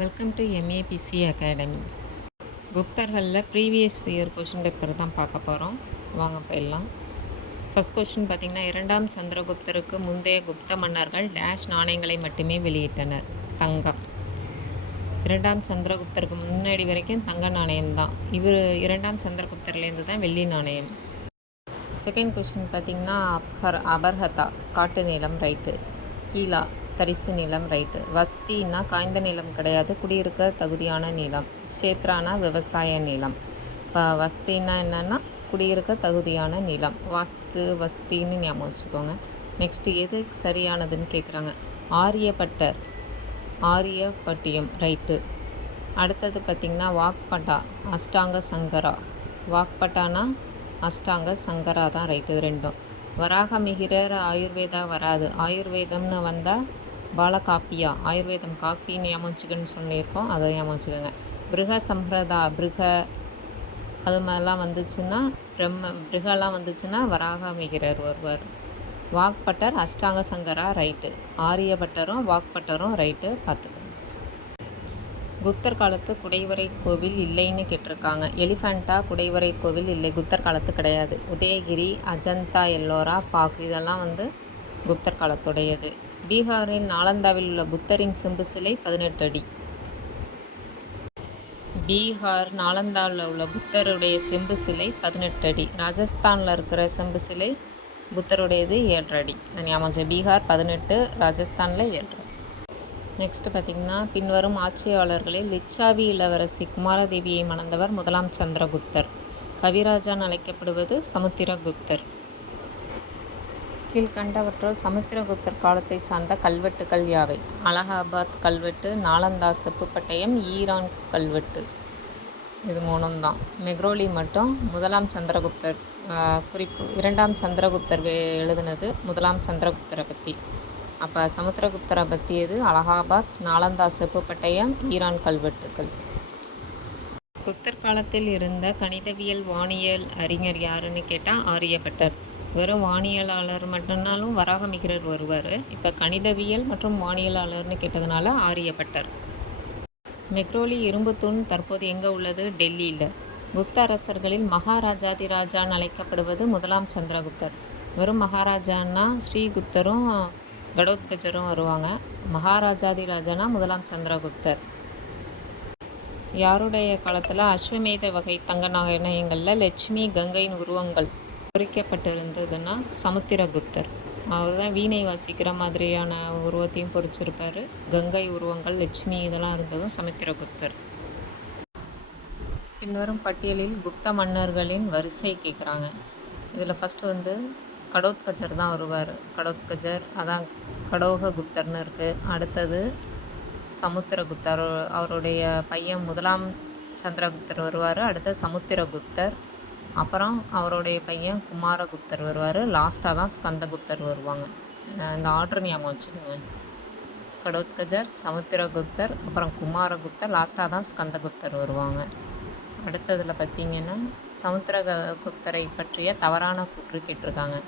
Welcome to M A B C academy. குப்தர்களில் previous year question paper தான் பார்க்க போகிறோம். வாங்க போயிடலாம். ஃபஸ்ட் கொஷின் பார்த்திங்கன்னா, 2ஆம் சந்திரகுப்தருக்கு முந்தைய குப்த மன்னர்கள் டேஷ் நாணயங்களை மட்டுமே வெளியிட்டனர். தங்கம். 2ஆம் சந்திரகுப்தருக்கு முன்னாடி வரைக்கும் தங்க நாணயம் தான். இவர் 2ஆம் சந்திரகுப்தர்லேருந்து தான் வெள்ளி நாணயம். செகண்ட் கொஷின் பார்த்திங்கன்னா, அபர்ஹதா காட்டு நிலம் ரைட்டு. கீழா தரிசு நிலம் ரைட்டு. வஸ்தின்னா காய்ந்த நிலம் கிடையாது, குடியிருக்க தகுதியான நிலம். க்ஷேத்ரானா விவசாய நிலம். இப்போ வஸ்தின்னா என்னென்னா குடியிருக்க தகுதியான நிலம். வஸ்தின்னு ஞாபகம் வச்சுக்கோங்க. நெக்ஸ்ட்டு எது சரியானதுன்னு கேட்குறாங்க. ஆரியப்பட்டியம் ரைட்டு. அடுத்தது பார்த்திங்கன்னா வாக்பட்டா அஷ்டாங்க சங்கரா. வாக்பட்டானா அஷ்டாங்க சங்கரா தான் ரைட்டு. இது ரெண்டும். வராக மிகிரர் ஆயுர்வேதா வராது. ஆயுர்வேதம்னு வந்தால் பாலகாப்பியா ஆயுர்வேதம் காஃபின்னு ஞாபகம் சொல்லியிருக்கோம், அதை ஞாபகம் வச்சுக்கோங்க. பிருக சம்பிரதா அது மாதிரிலாம் வந்துச்சுன்னா பிருகெல்லாம் வந்துச்சுன்னா வராக மிகிரர் வருவார். வாக்பட்டர் அஷ்டாங்க சங்கரா ரைட்டு. ஆரியபட்டரும் வாக்பட்டரும் ரைட்டு. பார்த்துக்கோங்க. குப்தர் காலத்து குடைவரை கோவில் இல்லைன்னு கேட்டிருக்காங்க. எலிஃபெண்டா குடைவரை கோவில் இல்லை, குப்தர் காலத்து கிடையாது. உதயகிரி, அஜந்தா, எல்லோரா, பாக் இதெல்லாம் குப்தர் காலத்துடையது. பீகாரின் நாலந்தாவில் உள்ள புத்தரின் செம்பு சிலை 18 அடி. பீகார் நாலந்தாவில் உள்ள புத்தருடைய செம்பு சிலை 18 அடி. ராஜஸ்தானில் இருக்கிற செம்பு சிலை புத்தருடையது 7 அடி. ஞாபகம். பீகார் 18, ராஜஸ்தானில் 7. நெக்ஸ்ட்டு பார்த்திங்கன்னா, பின்வரும் ஆட்சியாளர்களில் லிச்சாவி இளவரசி குமாரதேவியை மணந்தவர் 1ஆம் சந்திரகுப்தர். கவிராஜான் அழைக்கப்படுவது சமுத்திரகுப்தர். கீழ்கண்டவற்றுள் சமுத்திரகுப்தர் காலத்தை சார்ந்த கல்வெட்டுக்கள் யாவை? அலகாபாத் கல்வெட்டு, நாலந்தா செப்பு பட்டயம், ஈரான் கல்வெட்டு. இது 3 தான். மெக்ரோலி மட்டும் 1ஆம் சந்திரகுப்தர் குறிப்பு 2ஆம் சந்திரகுப்தர் எழுதுனது 1ஆம் சந்திரகுப்தரை பற்றி. அப்போ சமுத்திரகுப்தரை பற்றி எது? அலகாபாத், நாலந்தா செப்பு பட்டயம், ஈரான் கல்வெட்டுக்கள். குப்தர் காலத்தில் இருந்த கணிதவியல் வானியல் அறிஞர் யாருன்னு கேட்டால் ஆரியபட்டர். வெறும் வானியலாளர் மட்டும்னாலும் வராகமிகிரர் வருவார். இப்போ கணிதவியல் மற்றும் வானியலாளர்னு கேட்டதுனால ஆரியபட்டர். மெக்ரோலி இரும்பு தூண் தற்போது எங்கே உள்ளது? டெல்லியில். குப்த அரசர்களில் மகாராஜாதிராஜான்னு அழைக்கப்படுவது 1ஆம் சந்திரகுப்தர். வெறும் மகாராஜான்னா ஸ்ரீகுப்தரும் கடோத்கஜரும் வருவாங்க. மகாராஜாதிராஜானா 1ஆம் சந்திரகுப்தர். யாருடைய காலத்தில் அஸ்வமேத வகை தங்க நாணயங்களில் லட்சுமி கங்கையின் உருவங்கள் பொறிக்கப்பட்டிருந்ததுன்னா சமுத்திரகுப்தர். அவர் தான் வீணை வாசிக்கிற மாதிரியான உருவத்தையும் பொறிச்சிருப்பார். கங்கை உருவங்கள், லட்சுமி இதெல்லாம் இருந்ததும் சமுத்திரகுப்தர். பின்வரும் பட்டியலில் குப்த மன்னர்களின் வரிசை கேட்குறாங்க. இதில் ஃபஸ்ட்டு கடோத்கஜர் தான் வருவார். கடோத்கஜர் அதான் கடோககுப்தர்னு இருக்குது. அடுத்தது சமுத்திரகுப்தர், அவருடைய பையன் 1ஆம் சந்திரகுப்தர் வருவார். அடுத்தது சமுத்திரகுப்தர், அப்புறம் அவருடைய பையன் குமாரகுப்தர் வருவார். லாஸ்ட்டாக தான் ஸ்கந்தகுப்தர் வருவாங்க. இந்த ஆர்டர் ஞாபகம் வச்சுக்கோங்க. கடோத்கஜர், சமுத்திரகுப்தர், அப்புறம் குமாரகுப்தர், லாஸ்ட்டாக தான் ஸ்கந்தகுப்தர் வருவாங்க. அடுத்ததில் பார்த்திங்கன்னா சமுத்திரகுப்தரை பற்றிய தவறான கூற்று கேட்டிருக்காங்க.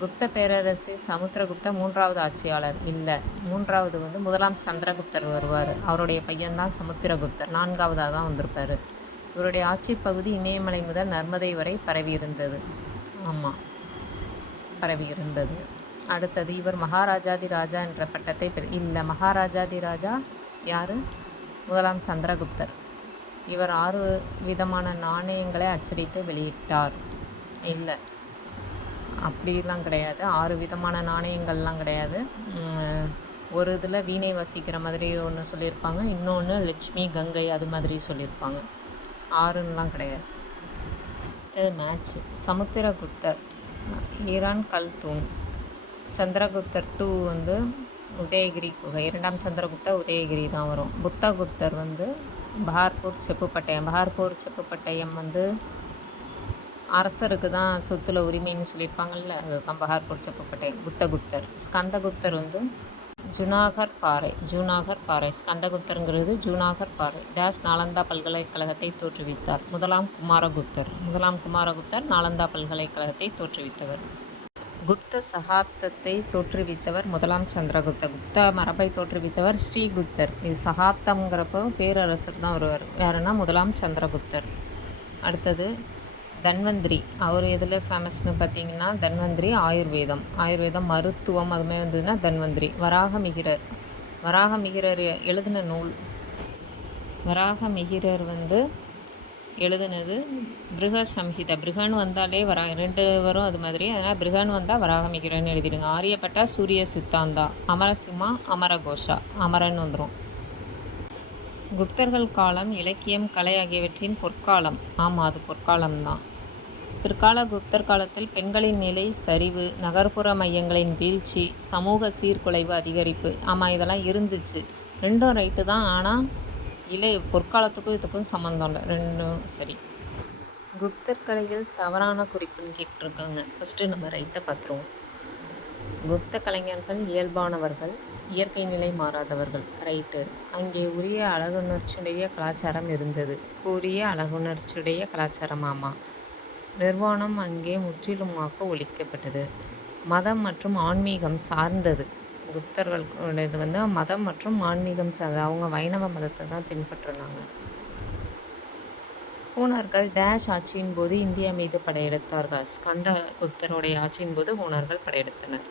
குப்த பேரரசி சமுத்திரகுப்த 3ஆவது ஆட்சியாளர் இல்லை. 3ஆவது 1ஆம் சந்திரகுப்தர் வருவார். அவருடைய பையன்தான் சமுத்திரகுப்தர். 4ஆவதாக தான் வந்திருப்பார். இவருடைய ஆட்சி பகுதி இமயமலை முதல் நர்மதை வரை பரவியிருந்தது. ஆமாம், பரவியிருந்தது. அடுத்தது இவர் மகாராஜாதி ராஜா என்ற பட்டத்தை இல்லை. மகாராஜாதி ராஜா யார்? 1ஆம் சந்திரகுப்தர். இவர் 6 விதமான நாணயங்களை அச்சடித்து வெளியிட்டார். இல்லை, அப்படிலாம் கிடையாது. 6 விதமான நாணயங்கள்லாம் கிடையாது. ஒரு இதில் வீணை வசிக்கிற மாதிரி ஒன்று சொல்லியிருப்பாங்க, இன்னொன்று லட்சுமி கங்கை அது மாதிரி சொல்லியிருப்பாங்க. 6ன்னுலாம் கிடையாது. இது மேட்ச்சு. சமுத்திரகுப்தர் ஈரான் கல் தூண். சந்திரகுப்தர் 2 உதயகிரி குகை. 2ஆம் சந்திரகுப்தர் உதயகிரி தான் வரும். புத்தகுப்தர் பஹார்பூர் செப்பு பட்டயம். பஹார்பூர் செப்பு பட்டயம் அரசருக்கு தான் சொத்துல உரிமைன்னு சொல்லியிருப்பாங்கல்ல, அதுதான் பஹார்பூர் செப்பு பட்டயம். புத்தகுப்தர். ஸ்கந்தகுப்தர் ஜுனாகர் பாறை. ஸ்கந்தகுப்தருங்கிறது ஜுனாகர் பாறை. டேஸ் நாலந்தா பல்கலைக்கழகத்தை தோற்றுவித்தார். 1ஆம் குமாரகுப்தர். நாலந்தா பல்கலைக்கழகத்தை தோற்றுவித்தவர். குப்த சகாப்தத்தை தோற்றுவித்தவர் முதலாம் சந்திரகுப்தர். குப்த மரபை தோற்றுவித்தவர் ஸ்ரீகுப்தர். இது சகாப்தம்ங்கிறப்போ பேரரசர் தான் வருவார். யாருன்னா முதலாம் சந்திரகுப்தர். அடுத்தது தன்வந்திரி. அவர் எதில் ஃபேமஸ்னு பார்த்தீங்கன்னா தன்வந்திரி ஆயுர்வேதம் மருத்துவம் அதுமாதிரி வந்ததுன்னா தன்வந்திரி. வராகமிகிரர் எழுதின நூல். வராகமிகிரர் எழுதுனது பிருக சம்ஹிதா. பிருகன்னு வந்தாலே ரெண்டு வரும் அது மாதிரி. அதனால் பிருகன்னு வந்தால் வராகமிகிரன்னு எழுதிடுங்க. ஆரியப்பட்டா சூரிய சித்தாந்தா. அமரசிம்மா அமரகோஷா. அமரன் வந்துடும். குப்தர்கள் காலம் இலக்கியம் கலை ஆகியவற்றின் பொற்காலம். ஆமாம், அது பொற்காலம்தான். பிற்கால குப்தர் காலத்தில் பெண்களின் நிலை சரிவு, நகர்ப்புற மையங்களின் வீழ்ச்சி, சமூக சீர்குலைவு அதிகரிப்பு. ஆமாம், இதெல்லாம் இருந்துச்சு. ரெண்டும் ரைட்டு தான். ஆனால் பொற்காலத்துக்கும் இதுக்கும் சம்மந்தம் இல்லை. ரெண்டும் சரி. குப்தர் கலையில் தவறான குறிப்புன்னு கேட்டிருக்காங்க. ஃபஸ்ட்டு நம்ம ரைட்டை பார்த்துருவோம். குப்த கலைஞர்கள் இயல்பானவர்கள், இயற்கை நிலை மாறாதவர்கள். ரைட்டு. அங்கே உரிய அழகுணர்ச்சியுடைய கலாச்சாரம் இருந்தது. கூறிய அழகுணர்ச்சியுடைய கலாச்சாரம். ஆமாம். நிர்வாணம் அங்கே முற்றிலுமாக ஒழிக்கப்பட்டது. மதம் மற்றும் ஆன்மீகம் சார்ந்தது. குப்தர்களுடையது மதம் மற்றும் ஆன்மீகம் சார்ந்தது. அவங்க வைணவ மதத்தை தான் பின்பற்றினாங்க. ஹூணர்கள் டேஷ் ஆட்சியின் போது இந்தியா மீது படையெடுத்தார்கள். ஸ்கந்தகுப்தருடைய ஆட்சியின் போது ஹூணர்கள் படையெடுத்தனர்.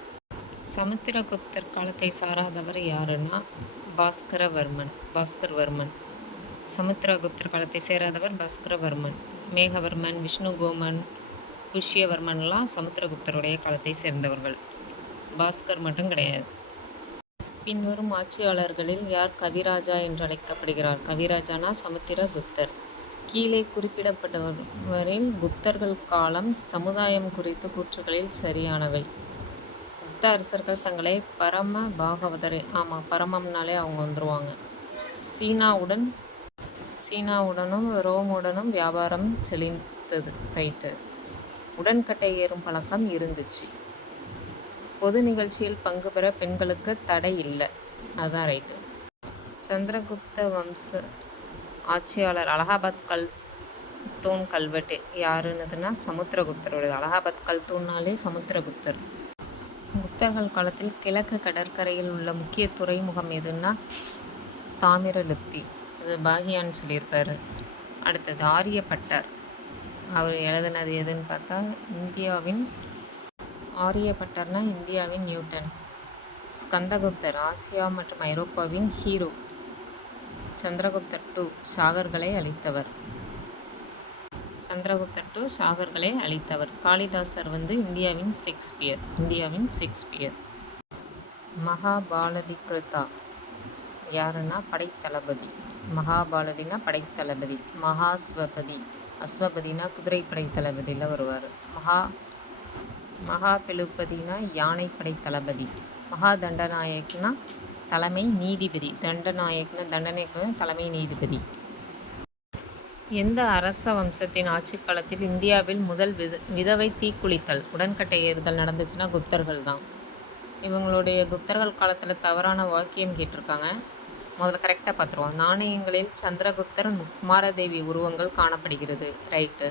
சமுத்திரகுப்தர் காலத்தை சாராதவர் யாருன்னா பாஸ்கரவர்மன். சமுத்திரகுப்தர் காலத்தை சேராதவர் பாஸ்கரவர்மன். மேகவர்மன், விஷ்ணுகோமன், புஷ்யவர்மன்லாம் சமுத்திரகுப்தருடைய காலத்தை சேர்ந்தவர்கள். பாஸ்கர் மட்டும் கிடையாது. பின்வரும் ஆட்சியாளர்களில் யார் கவிராஜா என்று அழைக்கப்படுகிறார்? கவிராஜானா சமுத்திரகுப்தர். கீழே குறிப்பிடப்பட்டவரில் குப்தர்கள் காலம் சமுதாயம் குறித்த கூற்றுகளில் சரியானவை. குப்த அரசர்கள் தங்களை பரம பாகவதர். ஆமாம், பரமம்னாலே அவங்க வந்துருவாங்க. சீனாவுடனும் ரோமுடனும் வியாபாரம் செழித்தது. ரைட்டு. உடன்கட்டை ஏறும் பழக்கம் இருந்துச்சு. பொது நிகழ்ச்சியில் பங்கு பெற பெண்களுக்கு தடை இல்லை. அதுதான் ரைட்டு. சந்திரகுப்த வம்ச ஆட்சியாளர் அலகாபாத் கல்தூன் கல்வெட்டு யாருன்னதுன்னா சமுத்திரகுப்தருடைய. அலகாபாத் கல்தூன்னாலே சமுத்திரகுப்தர். குப்தர்கள் காலத்தில் கிழக்கு கடற்கரையில் உள்ள முக்கிய துறைமுகம் எதுன்னா தாமிரலிப்தி. அது பாகியான்னு சொல்லியிருக்காரு. அடுத்தது ஆரியப்பட்டர். அவர் எழுதினது எதுன்னு பார்த்தா ஆரியப்பட்டர்னா இந்தியாவின் நியூட்டன். ஸ்கந்தகுப்தர் அசியா மற்றும் ஐரோப்பாவின் ஹீரோ. சந்திரகுப்தர் 2 ஷாகர்களை அழித்தவர். காளிதாசர் இந்தியாவின் ஷேக்ஸ்பியர். மகாபாலதிகிருதா யாருன்னா படைத்தளபதி. மகாபாலதினா படைத்தளபதி. அஸ்வபதினா குதிரைப்படை தளபதியில் வருவார். மகாபெலுபதினா யானைப்படை தளபதி. மகாதண்டநாயக்னா தலைமை நீதிபதி. தண்டனைக்கு தலைமை நீதிபதி. எந்த அரச வம்சத்தின் ஆட்சி காலத்தில் இந்தியாவில் முதல் விதவை தீக்குளித்தல் உடன்கட்டை ஏறுதல் நடந்துச்சுன்னா குப்தர்கள் தான். இவங்களுடைய குப்தர்கள் காலத்தில் தவறான வாக்கியம் கேட்டிருக்காங்க. முதல்ல கரெக்டாக பார்த்துருவோம். நாணயங்களில் சந்திரகுப்தர் குமாரதேவி உருவங்கள் காணப்படுகிறது. ரைட்டு.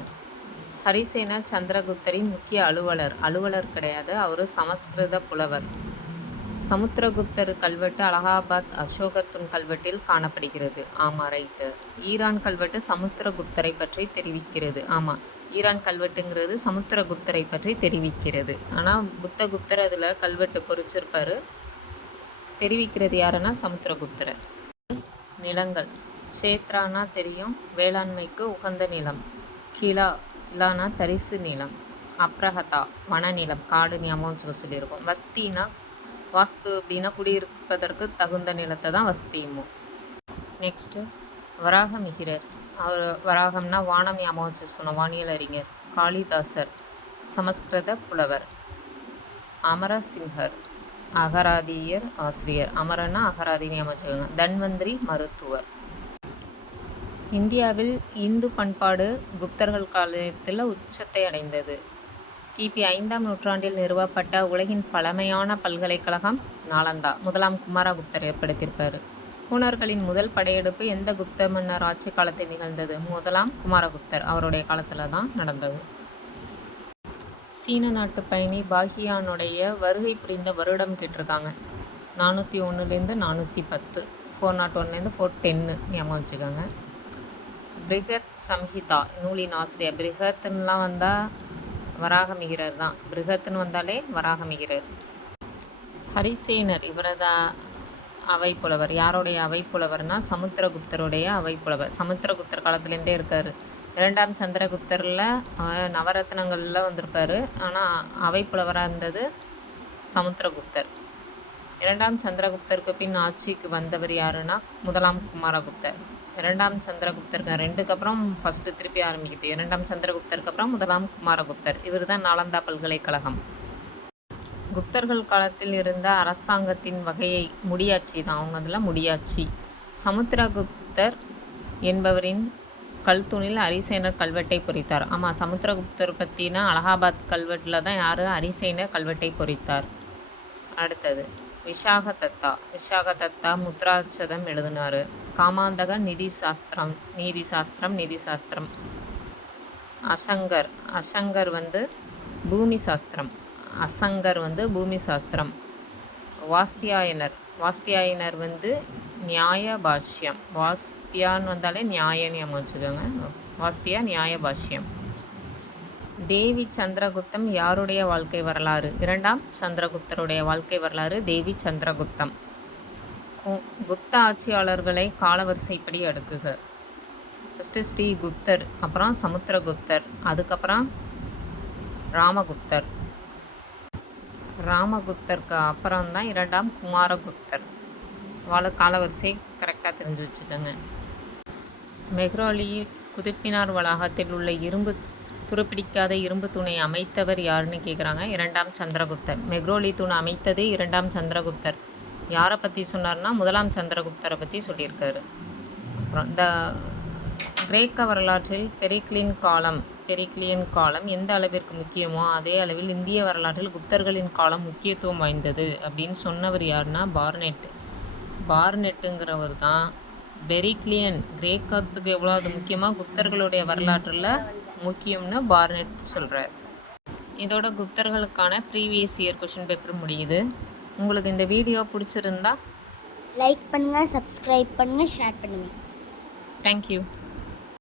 ஹரிசேனர் சந்திரகுப்தரின் முக்கிய அலுவலர் கிடையாது. அவர் சமஸ்கிருத புலவர். சமுத்திரகுப்தர் கல்வெட்டு அலகாபாத் அசோகர் தூண் கல்வெட்டில் காணப்படுகிறது. ஆமாம், ரைட்டு. ஈரான் கல்வெட்டு சமுத்திரகுப்தரை பற்றி தெரிவிக்கிறது. ஆமாம், ஈரான் கல்வெட்டுங்கிறது சமுத்திரகுப்தரை பற்றி தெரிவிக்கிறது. ஆனால் புத்தகுப்தர் அதில் கல்வெட்டு பொறிச்சிருப்பார். தெரிவிக்கிறது யாருன்னா சமுத்திரகுப்தரை. நிலங்கள். க்ஷேத்ரானா தெரியும், வேளாண்மைக்கு உகந்த நிலம். கிலானா தரிசு நிலம். அப்ரஹதா வனநிலம், காடு ஞாபகம் சொல்லியிருக்கோம். வாஸ்து அப்படின்னா குடியிருப்பதற்கு தகுந்த நிலத்தை தான் வஸ்தியுமோ. நெக்ஸ்ட்டு வராகமிகிரர். அவர் வராகம்னா வானம் ஞாபகம் சொன்ன வானியல் அறிஞர். காளிதாசர் சமஸ்கிருத புலவர். அமரசிங்கர் அகராதியர் ஆசிரியர். அமரன்னா அகராதி ஞாபகம். தன்வந்திரி மருத்துவர். இந்தியாவில் இந்து பண்பாடு குப்தர்கள் காலத்தில் உச்சத்தை அடைந்தது. கிபி 5ஆம் நூற்றாண்டில் நிறுவப்பட்ட உலகின் பழமையான பல்கலைக்கழகம் நாலந்தா. முதலாம் குமாரகுப்தர் ஏற்படுத்தியிருப்பார். ஹூணர்களின் முதல் படையெடுப்பு எந்த குப்த மன்னர் ஆட்சி காலத்தில் நிகழ்ந்தது? முதலாம் குமாரகுப்தர் அவருடைய காலத்தில் தான் நடந்தது. சீன நாட்டு பயணி பாஹியானுடைய வருகை புரிந்த வருடம் கேட்டிருக்காங்க. 401லேருந்து 410, 401லேருந்து 410 ஞாபகம் வச்சுக்கோங்க. பிருகத் சம்ஹிதா நூலின் ஆசிரியர். பிருகத்துன்னெலாம் வந்தால் வராகமிகிரர் தான். பிருகத்துன்னு வந்தாலே வராகமிகிரர். ஹரிசேனர் இவரது அவைப்புலவர். யாருடைய அவைப்புலவர்னா சமுத்திரகுப்தருடைய அவைப்புலவர். சமுத்திரகுப்தர் காலத்துலேருந்தே இருக்கார். 2ஆம் சந்திரகுப்தரில் நவரத்னங்களில் வந்திருப்பார். ஆனால் அவைப்புலவராக இருந்தது சமுத்திரகுப்தர். 2ஆம் சந்திரகுப்தருக்கு பின் ஆட்சிக்கு வந்தவர் யாருன்னா 1ஆம் குமாரகுப்தர். 2ஆம் சந்திரகுப்தருக்கு 2க்கு அப்புறம் ஃபஸ்ட்டு திருப்பி ஆரம்பிக்குது. 2ஆம் சந்திரகுப்தருக்கு அப்புறம் 1ஆம் குமாரகுப்தர். இவர் தான் நாலந்தா பல்கலைக்கழகம். குப்தர்கள் காலத்தில் இருந்த அரசாங்கத்தின் வகையை முடியாட்சி தான். அவங்க அதில் முடியாட்சி. சமுத்திரகுப்தர் என்பவரின் கல்தூணில் ஹரிசேனர் கல்வெட்டை பொறித்தார். ஆமாம், சமுத்திரகுப்தர் பற்றினா அலகாபாத் கல்வெட்டில் தான் யார் ஹரிசேனர் கல்வெட்டை பொறித்தார். அடுத்தது விஷாகதத்தா. விஷாகதத்தா முத்ராட்சதம் எழுதினார். காமாந்தக நிதி சாஸ்திரம். அசங்கர் வந்து பூமி சாஸ்திரம். பூமி சாஸ்திரம். வாஸ்தியாயனர் வந்து நியாய பாஷ்யம். வாஸ்தியான்னு வந்தாலே நியாயன்னு வச்சுக்கோங்க. வாஸ்தியா நியாய பாஷ்யம். தேவி சந்திரகுப்தம் யாருடைய வாழ்க்கை வரலாறு? 2ஆம் சந்திரகுப்தருடைய வாழ்க்கை வரலாறு தேவி சந்திரகுப்தம். குப்த ஆட்சியாளர்களை காலவரிசைப்படி அடுக்குக. ஃபஸ்ட்டு ஸ்ரீகுப்தர், அப்புறம் சமுத்திரகுப்தர், அதுக்கப்புறம் ராமகுப்தருக்கு அப்புறம் தான் 2ஆம் குமாரகுப்தர். காலவரிசை கரெக்டாக தெரிஞ்சு வச்சுக்கோங்க. மெஹ்ரோலி குதுப்பினார் வளாகத்தில் உள்ள துருப்பிடிக்காத இரும்பு தூணை அமைத்தவர் யாருன்னு கேட்குறாங்க. 2ஆம் சந்திரகுப்தர். மெஹ்ரோலி தூண் அமைத்தது 2ஆம் சந்திரகுப்தர். யாரை பற்றி சொன்னார்னா 1ஆம் சந்திரகுப்தரை பற்றி சொல்லியிருக்காரு. அப்புறம் இந்த கிரேக்க வரலாற்றில் பெரிக்லியன் காலம் எந்த அளவிற்கு முக்கியமோ அதே அளவில் இந்திய வரலாற்றில் குப்தர்களின் காலம் முக்கியத்துவம் வாய்ந்தது அப்படின்னு சொன்னவர் யாருன்னா பார்னெட்டுங்கிறவர் தான் பெரிக்லியன் கிரேக்கத்துக்கு எவ்வளோ அது முக்கியமாக குப்தர்களுடைய வரலாற்றில் முக்கியம்னு பார்னெட் சொல்கிறார். இதோட குப்தர்களுக்கான ப்ரீவியஸ் இயர் கொஷின் பேப்பர் முடியுது. உங்களுக்கு இந்த வீடியோ பிடிச்சிருந்தா லைக் பண்ணுங்கள், சப்ஸ்கிரைப் பண்ணுங்கள், ஷேர் பண்ணுங்கள். தேங்க்யூ.